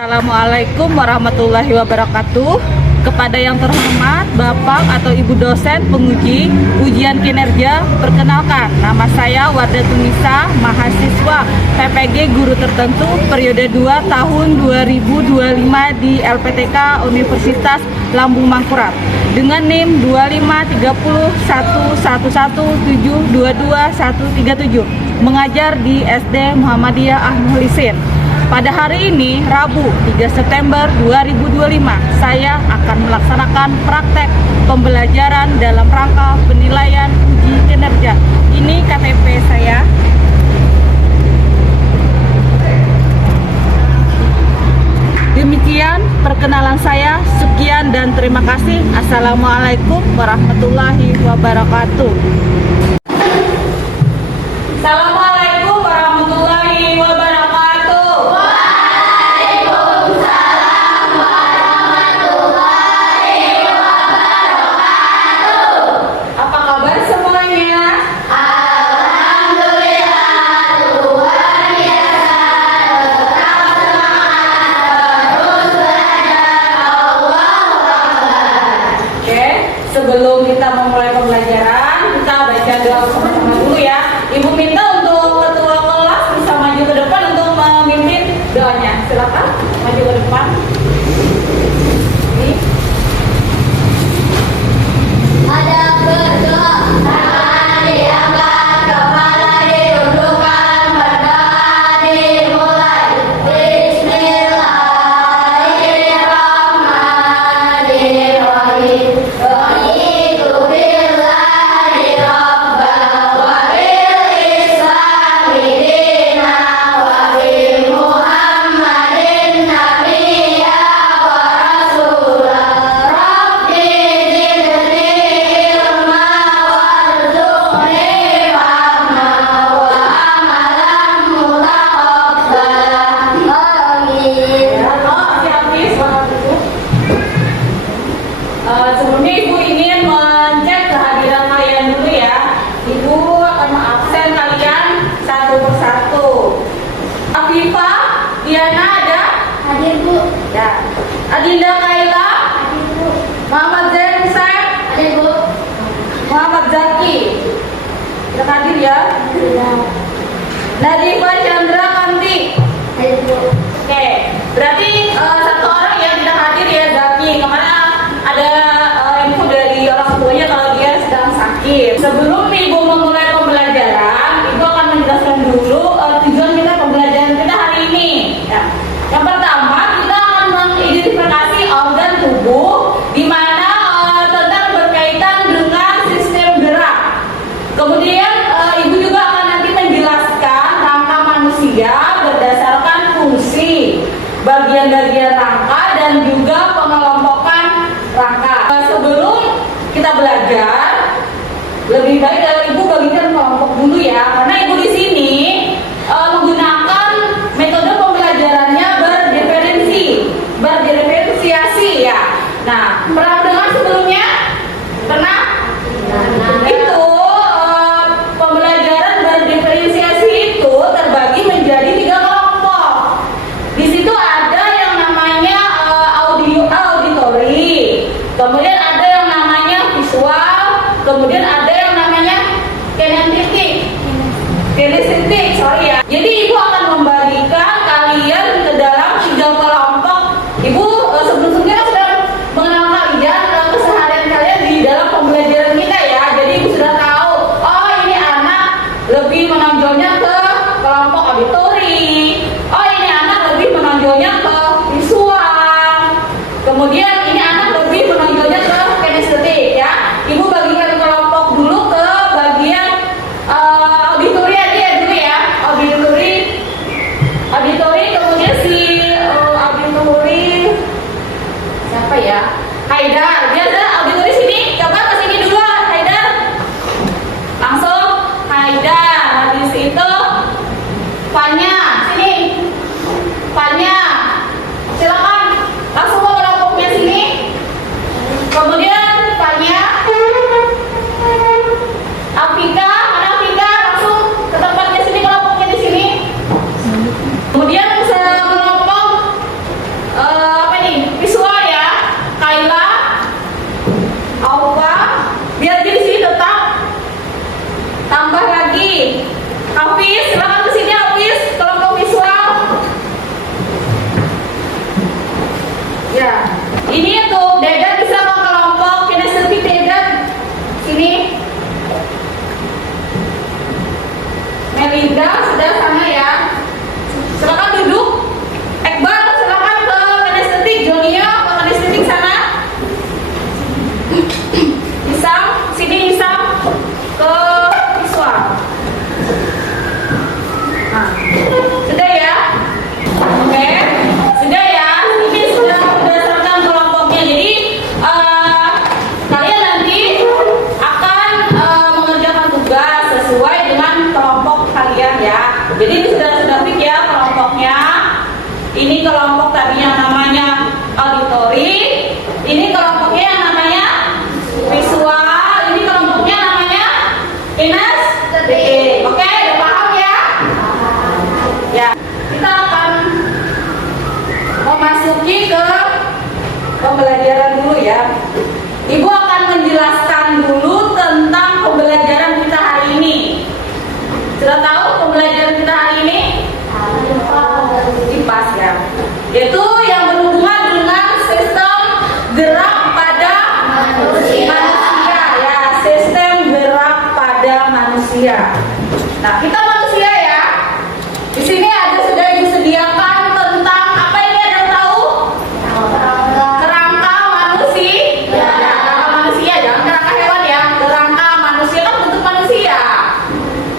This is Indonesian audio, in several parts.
Assalamualaikum warahmatullahi wabarakatuh. Kepada yang terhormat Bapak atau Ibu dosen penguji ujian kinerja, perkenalkan nama saya Wardah Tunisa, mahasiswa PPG Guru Tertentu periode 2 tahun 2025 di LPTK Universitas Lambung Mangkurat dengan NIM 2530111722137 mengajar di SD Muhammadiyah Ahmad Pada hari ini, Rabu 3 September 2025, saya akan melaksanakan praktek pembelajaran dalam rangka penilaian uji kinerja. Ini KTP saya. Demikian perkenalan saya. Sekian dan terima kasih. Assalamualaikum warahmatullahi wabarakatuh. Assalamualaikum warahmatullahi wabarakatuh. Sebelum kita memulai pembelajaran, kita baca doa sama-sama dulu ya. Ibu minta untuk ketua kelas bisa maju ke depan untuk memimpin doanya. Silakan maju ke depan. Ini. Ada berdoa, tangan diangkat, kepala ditundukkan, berdoa dimulai. Bismillahirrahmanirrahim. Sebelumnya Ibu ingin mengecek kehadiran kalian dulu ya. Ibu akan mengabsen kalian satu persatu. Afifah, Diana ada? Hadir Bu. Ya. Adinda Kaila? Hadir Bu. Muhammad Zain Hussein? Hadir Bu. Muhammad Zaki? Sudah hadir ya? Sudah. Nadifa Chandra Kanti? Hadir Bu. Oke, berarti satu orang yang tidak hadir ya, Zaki. Kemana ada info dari orang tuanya kalau dia sedang sakit. Sebelum Ibu memulai pembelajaran, Ibu akan menjelaskan dulu tujuan kita pembelajaran kita hari ini. Ya. Yang pertama, kita akan mengidentifikasi organ tubuh di mana tentang berkaitan dengan sistem gerak. Kemudian Ibu juga akan nanti menjelaskan rangka manusia berdasarkan fungsi, bagian-bagian rangka dan juga pengelompokan rangka. Sebelum kita belajar, lebih baik kalau Ibu bagikan kelompok dulu ya, karena Ibu di sini menggunakan metode pembelajarannya berdiferensiasi ya. Nah, pernah dengar sebelumnya? Pernah? Itu pembelajaran berdiferensiasi itu terbagi menjadi 3 kelompok. Di situ ada yang namanya auditori, kemudian ada yang namanya visual, kemudian ada yang namanya kinestetik, sorry ya. Jadi Ibu akan membagikan kalian ke dalam 3 kelompok. Ibu sebelumnya sudah mengenal kalian keseharian kalian di dalam pembelajaran kita ya. Jadi Ibu sudah tahu, oh ini anak lebih menonjolnya ke kelompok auditori, oh ini anak lebih menonjolnya ke visual, kemudian ini anak lebih menonjolnya ke kinestetik ya. Ibu bagikan kelompok dulu ke bagian auditori aja dulu ya. Auditori, kemudian si auditori siapa ya? Haidar. Dia ada auditori sini. Coba ke sini dulu Haidar. Langsung Haidar. Habis itu Fanya. Sini. Fanya. Silakan. Langsung ke kelompoknya sini. Ya, ini untuk Dedan bisa ke kelompok kinestetik Dedan. Sini. Melinda sudah sana ya. Silakan duduk. Ekbal silakan ke kinestetik. Jonia ke kinestetik sana. Isam, sini Isam ke visual. Nah, sudah ya. Oke, sudah ya. Ini sudah berdasarkan kelompoknya. Jadi kalian nanti akan mengerjakan tugas sesuai dengan kelompok kalian ya. Jadi ini sudah fix ya kelompoknya. Ini kelompok tadi yang namanya auditori. Ini kelompoknya yang namanya visual. Ini kelompoknya namanya kinestetik. Oke, udah paham ya? Ya, kita akan memasuki ke pembelajaran dulu ya. Ibu akan menjelaskan dulu tentang pembelajaran kita hari ini. Sudah tahu pembelajaran kita hari ini? IPAS ya. Yaitu yang berhubungan dengan sistem gerak pada manusia ya, sistem gerak pada manusia. Nah, kita manusia ya. Di sini sudah Ibu sediakan tentang apa ini, ada yang tahu? Kerangka manusia. Ya, kerangka manusia, jangan kerangka hewan ya. Kerangka manusia kan bentuk manusia.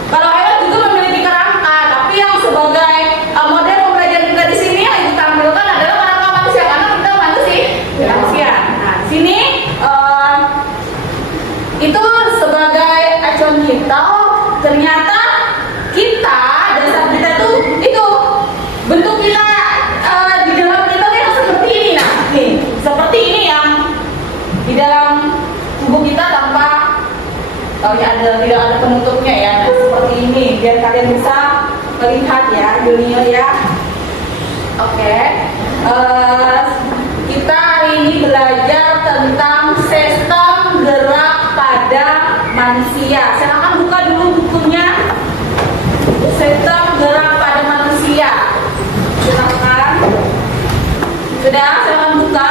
Kalau hewan juga memiliki kerangka, tapi yang sebagai model pembelajaran kita di sini yang Ibu tampilkan adalah kerangka manusia karena kita manusia. Nah, di sini itu sebagai acuan kita. Oh, ternyata kita dasar kita itu bentuk kita di dalam kita tuh yang seperti ini. Nah, nih seperti ini yang di dalam tubuh kita tanpa tidak ada penutupnya ya. Nah, seperti ini biar kalian bisa melihat ya, Junior ya. Oke. Kita hari ini belajar tentang sistem gerak pada manusia. Silakan buka dulu bukunya. Sistem gerak pada manusia. Silakan. Sudah, silakan buka.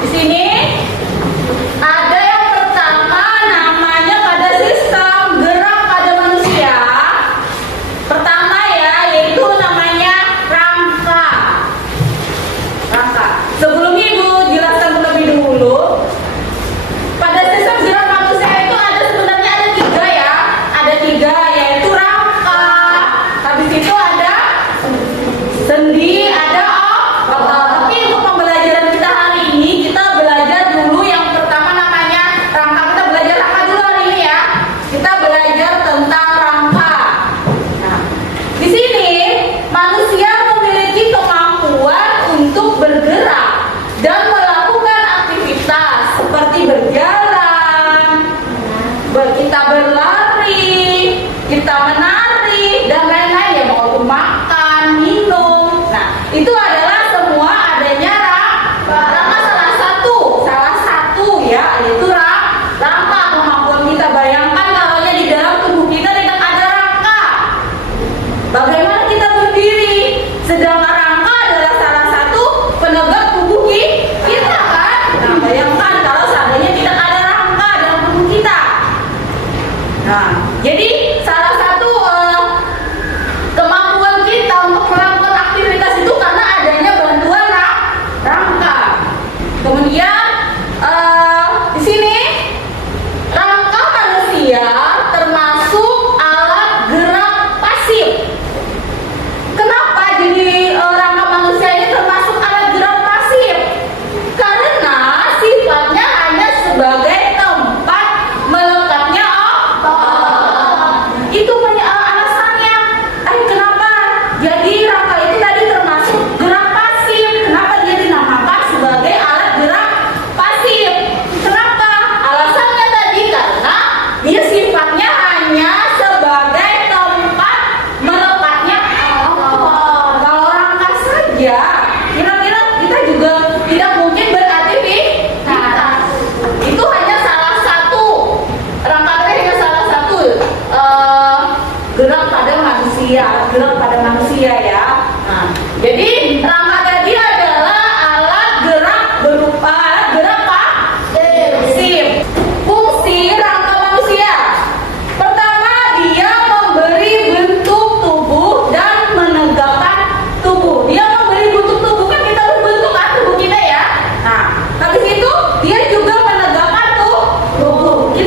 Di sini ada yang pertama namanya pada sistem gerak pada manusia. Pertama ya, yaitu namanya rangka. Rangka. Sebelumnya Ibu jelaskan terlebih dahulu. Pada sistem gerak manusia itu sebenarnya ada 3 ya. Ada 3 yaitu rangka. Habis itu ada sendi, ada otot. Tapi untuk pembelajaran kita hari ini kita belajar dulu yang pertama namanya rangka. Kita belajar rangka dulu hari ini ya. Kita belajar tentang rangka. Nah, di sini manusia memiliki kemampuan untuk bergerak dan melakukan aktivitas seperti berjalan, kita berlari, kita menari dan lain-lain ya, mau itu makan, minum. Nah, itu adalah semua adanya rangka salah satu ya, yaitu rangka kemampuan kita. Bayangkan kalau di dalam tubuh kita tidak ada rangka, bagaimana kita berdiri? Sedangkan rangka adalah salah satu penegak tubuh kita kan. Nah, bayangkan kalau seandainya tidak ada rangka dalam tubuh kita. Nah, jadi salah satu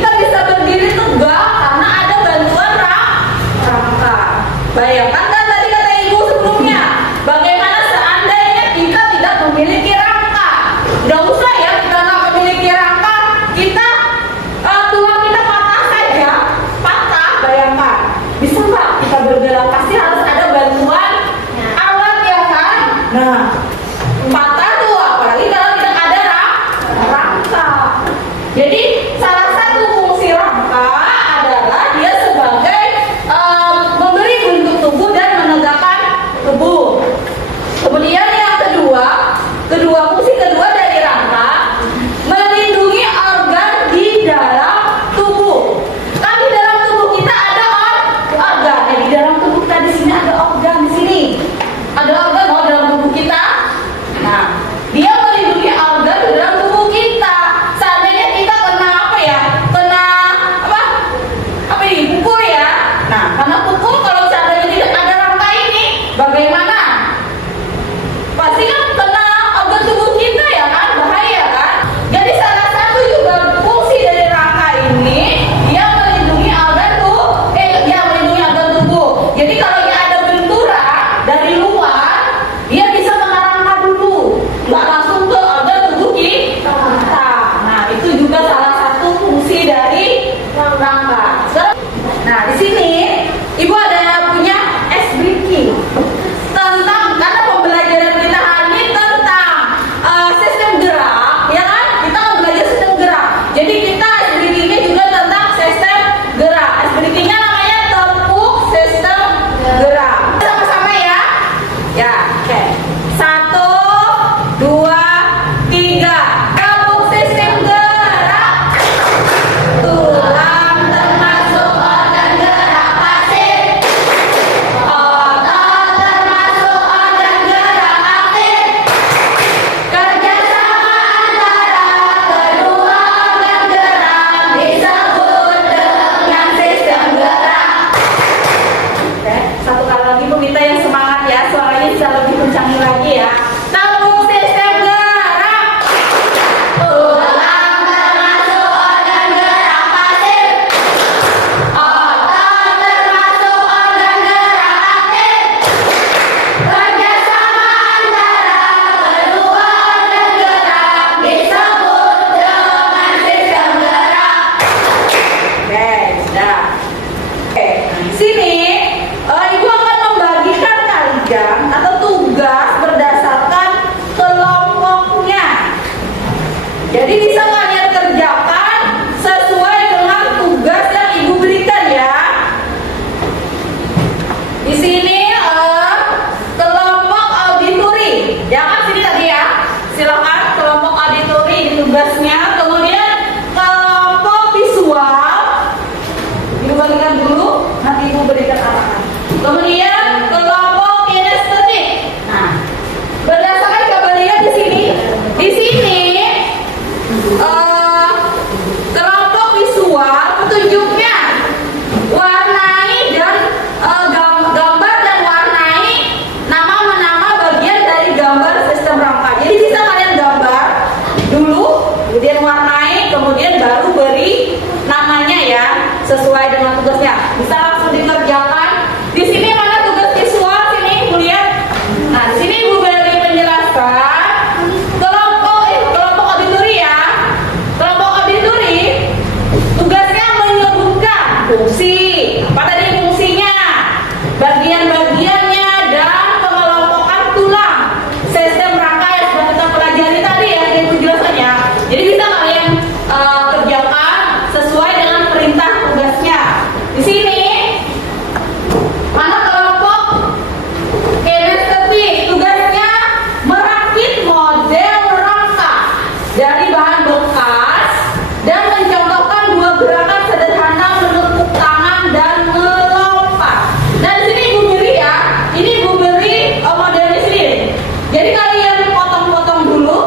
kita bisa berdiri tegak karena ada bantuan rangka. Bayangkan kan tadi kata ibu sebelumnya, bagaimana seandainya kita tidak memiliki rangka? Gak usah ya kita nggak memiliki rangka, kita tulang kita patah saja, patah. Bayangkan, bisa nggak kita bergerak? Pasti harus ada bantuan alat ya kan? Nah, patah tuh, apalagi kalau tidak ada rangka. Jadi salah satu fungsi rangka adalah dia sebagai memberi bentuk tubuh dan menegakkan tubuh. Kemudian yang kedua fungsi kedua dari rangka, melindungi organ di dalam tubuh. Kan di dalam tubuh kita ada organ. Di dalam tubuh kita di sini ada organ di sini. Ada organ dalam tubuh kita. Nah, dia melindungi organ di dalam tubuh kita. Seandainya kita kena apa ya? Kena apa? Apa ini? Pukul ya. Nah, karena pukul kalau seandainya tidak ada rangka ini, bagaimana? Pasti kan kena organ tubuh kita ya kan? Bahaya kan? Jadi salah satu juga fungsi dari rangka ini, dia melindungi organ tubuh. Dia melindungi organ tubuh. Jadi kalau dia ada benturan dari luar, dia bisa kena rangka dulu, nggak langsung ke organ tubuh kita. Nah, itu juga salah satu fungsi dari rangka. Nah, di sini ibu ada punya S-breaking tentang, karena pembelajaran kita hari ini tentang sistem gerak, ya kan? Kita mau belajar sistem gerak. Jadi kita S-breakingnya juga tentang sistem gerak. S-breakingnya namanya tepuk sistem gerak. Sama-sama ya. Ya, oke. 1, 2, 3. Tepuk sistem gerak. Tulang termasuk organ gerak pasif. Otot termasuk organ gerak aktif. Kerjasama antara kedua organ gerak disebut dengan sistem gerak. Oke, satu kali lagi Bu minta yang semangat ya, suaranya bisa lebih kencang lagi ya. Tepuk sistem gerak. Tulang termasuk organ gerak pasif. Otot termasuk organ gerak aktif. Kerjasama antara kedua organ gerak disebut dengan sistem gerak. Oke, sudah. Oke, sini ibu akan membagikan kalian atau tugas berdasarkan kelompoknya. Jadi bisa kalian kerjakan sesuai dengan tugas yang ibu berikan ya. Di sini kelompok auditori, ya kan sini tadi ya. Silakan kelompok auditori ini tugasnya. Kemudian kelompok visual, ibu bagikan dulu, nanti ibu berikan arahan. Kemudian kelompok kinestetik. Nah, berdasarkan coba lihat di sini. Di sini kelompok visual petunjuknya warnai dan gambar dan warnai nama-nama bagian dari gambar sistem rangka. Jadi bisa kalian gambar dulu, kemudian warnai, kemudian baru beri namanya ya sesuai dengan tugasnya. Bisa langsung dikerjakan. Di sini mana tugas visual, sini ibu lihat. Nah, di sini ibu beri penjelasan kelompok auditori ya. Kelompok auditori tugasnya menyebutkan fungsi. Apa tadi fungsinya? Bagian-bagiannya dan pengelompokan tulang sistem rangka yang sudah kita pelajari tadi ya dari penjelasannya. Jadi bisa kalian kerjakan sesuai dengan perintah tugasnya. Di sini mana kelompok kinestetik, tugasnya merakit model rangka dari bahan bekas dan mencontohkan dua gerakan sederhana menepuk tangan dan melompat. Nah, di sini ibu beri ya, ini ibu beri modelnya sendiri. Jadi kalian potong-potong dulu,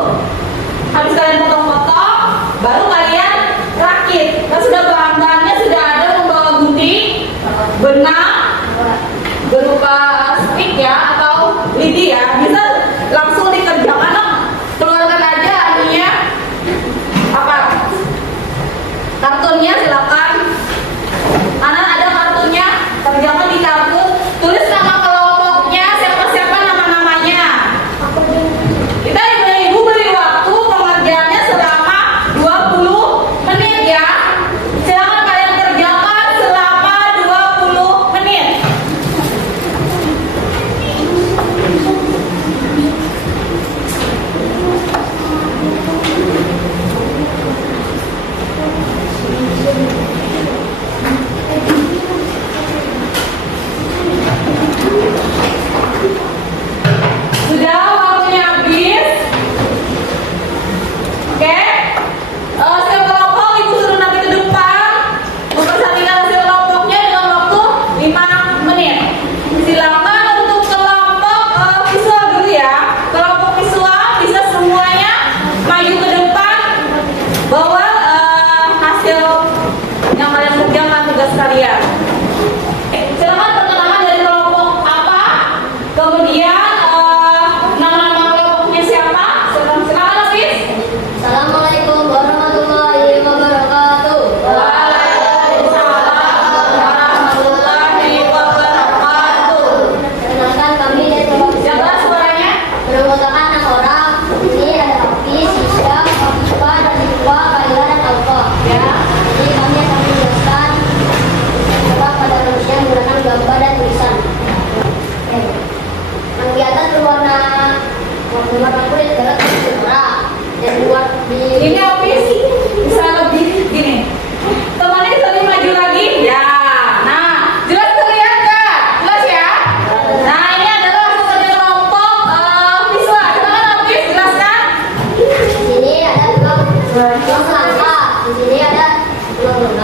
habis kalian potong-potong, baru kalian rakit. Nah, sudah bahan-bahannya sudah ada, membawa gunting, benang berupa stick ya atau lidi ya, bisa langsung dikerjakan. Keluarkan aja anunya apa kartunnya, silakan. yang kalian kerjakan tugas kalian. Silakan perkenalan dari kelompok apa, kemudian nama-nama kelompoknya siapa. Silakan Hafiz. Assalamualaikum warahmatullahi wabarakatuh. Waalaikumsalam warahmatullahi wabarakatuh. Perkenalkan kami dari kelompok Siapa suaranya? beranggotakan 6 orang. Ini ada Hafiz, Sisya, Fafifa, dan Iqbal, Kaila, dan Alfa. Ya. Jadi kami akan menjelaskan tentang pada manusia menggunakan gambar dan tulisan. Kegiatan berwarna kulit adalah tulis merah dan luar di Ini Hafiz bisa lebih gini. Temannya bisa lebih maju lagi. Ya. Nah, jelas terlihat nggak? Jelas ya? Nah, ini adalah hasil kerja kelompok siswa. Silakan Hafiz jelaskan. sini ada tulang selangka, di sini ada tulang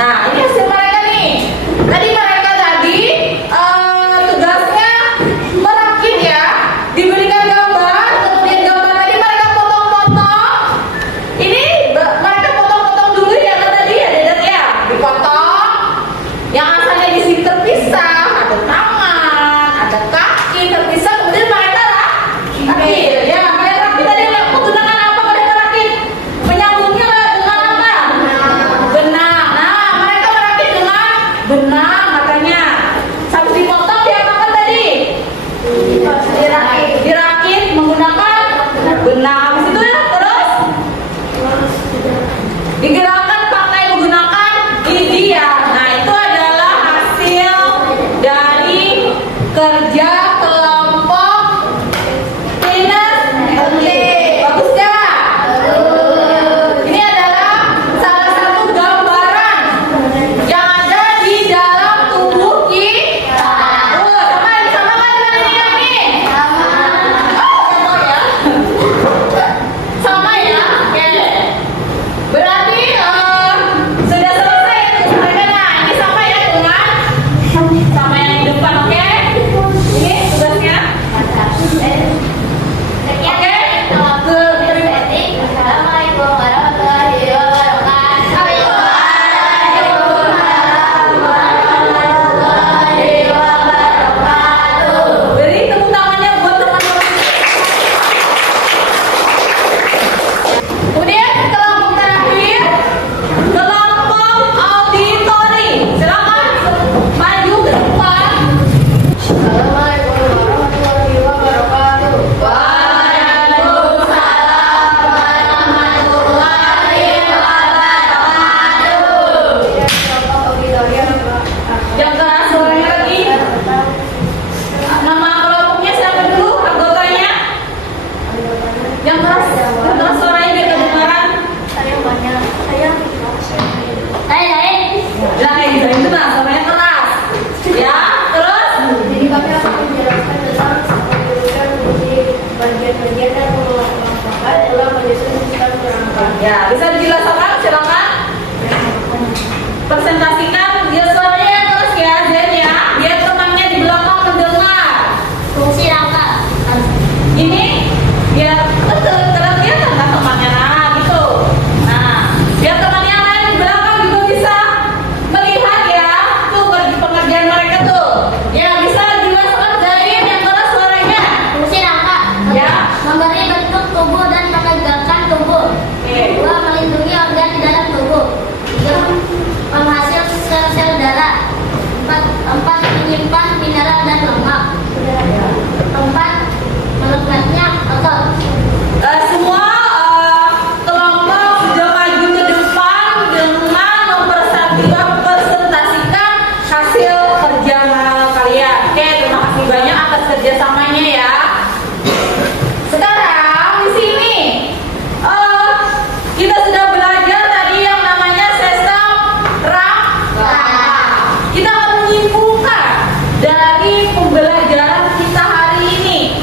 Nah, ini hasil mereka nih. Tadi mereka tugasnya merakit ya. Diberikan gambar, kemudian gambar tadi mereka potong-potong. Ini mereka potong-potong dulu ya kan tadi ya, Dedet ya. Dipotong. Yang asalnya di sini terpisah, ada tangan, ada kaki terpisah, kemudian mereka rakit. Ya, mereka rakit tadi menggunakan apa mereka rakit? Menyambungnya dengan apa? Benang. Nah, mereka merakit dengan benang makanya. Habis dipotong diapakan tadi? Dirakit menggunakan benang. Habis itu ya, terus digerakkan pakai menggunakan gigi ya. Nah, itu adalah hasil dari kerja kelompok Pinus. Bagus gak? Ini adalah salah satu gambaran yang ada di dalam tubuh kita. Sama kan dengan ini? Sama ya? Sama ya? Oke. Berarti sudah selesai ya tugas mereka. Nah, ini sama ya dengan sama yang di depan, oke? Ini tugasnya. Oke? Assalamualaikum warahmatullahi wabarakatuh. Beri tepuk tangannya buat teman-teman. Kemudian kelompok terakhir, kelompok auditori. Silakan maju ke depan. Assalamualaikum warahmatullahi wabarakatuh. Waalaikumsalam warahmatullahi wabarakatuh. Yang keras suaranya lagi. Nama kelompoknya siapa dulu? Anggotanya? Yang keras suaranya biar kedengaran. Lain, itu nah suaranya keras. Ya, terus? Jadi kami akan menjelaskan tentang kedudukan fungsi bagian-bagian dan pengelompokan dalam menyusun sistem perangkat. Ya, bisa dijelaskan silakan. Presentasikan dia suaranya yang keras ya, Zen ya. Biar temannya di belakang mendengar. Fungsi rangka. Ini biar kelihatan kan temannya, nah gitu. Nah, biar teman yang lain di belakang juga bisa melihat ya. Tuh pengerjaan mereka tuh. Ya, bisa dijelaskan Zain yang keras suaranya. Fungsi rangka. Ya. Memberi bentuk tubuh dan menegakkan tubuh. Oke. 2. Melindungi organ di dalam tubuh. 3. Menghasil sel-sel darah. 4. Menyimpan mineral dan lemak. 4. Melekatnya otot. Semua kelompok sudah maju ke depan dengan mempresentasikan hasil kerja kalian. Oke, terima kasih banyak atas kerjasamanya ya. Sekarang di sini kita sudah belajar tadi yang namanya sistem rangka. Kita akan menyimpulkan dari pembelajaran kita hari ini.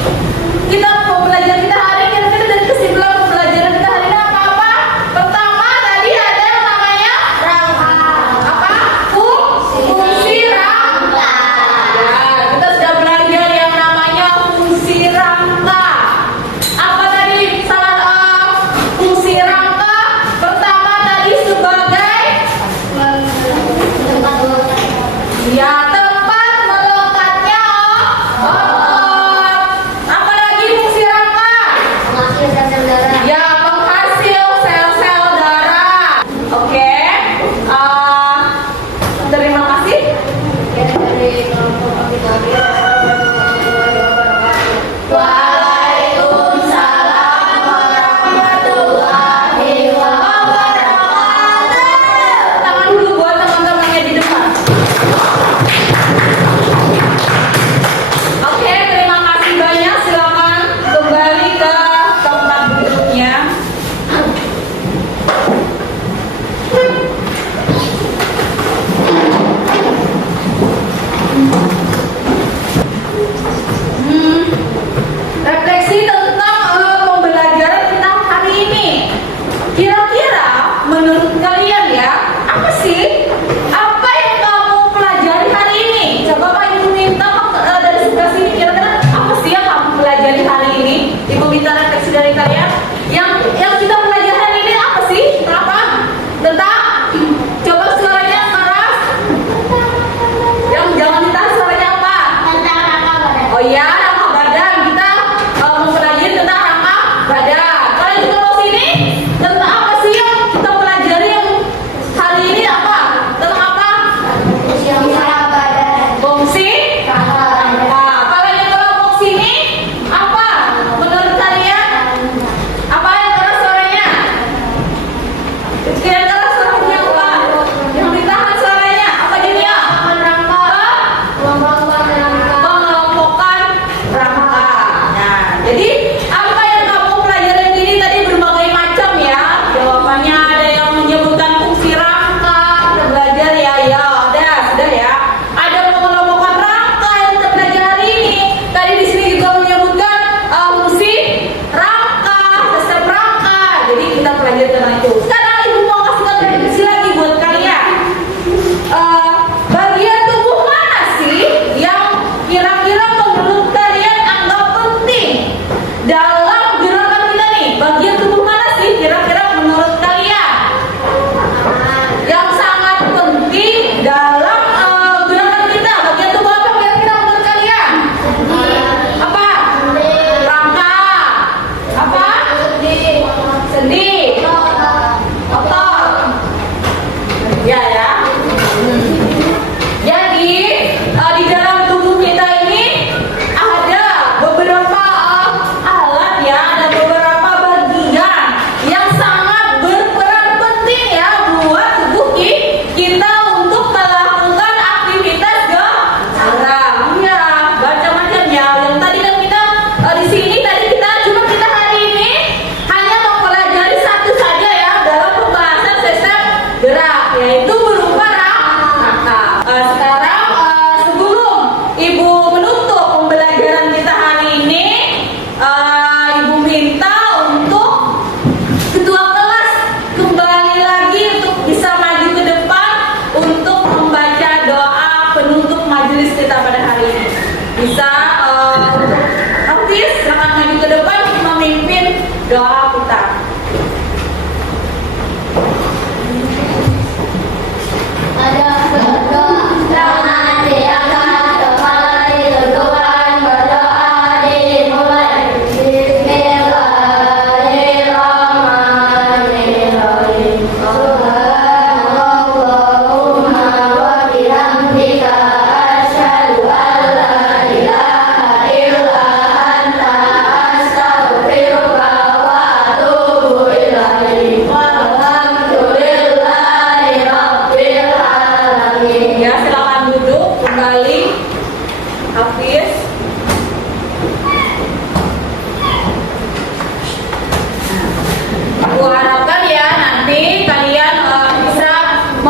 Pembelajaran kita hari ini kira-kira dari kesimpulan pembelajaran kita hari ini apa? Pertama tadi ada yang namanya rangka. Apa? Fungsi rangka. Ya, kita sudah belajar yang namanya fungsi rangka. Apa tadi fungsi rangka? Pertama tadi sebagai ya tempat melekatnya otot. Apa lagi fungsi rangka? Menghasil sel-sel darah. Ya, penghasil sel-sel darah. Oke. Terima kasih. Dari kelompok auditori. Waalaikumsalam warahmatullahi wabarakatuh. Tangan dulu buat teman-temannya di depan.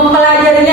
mempelajari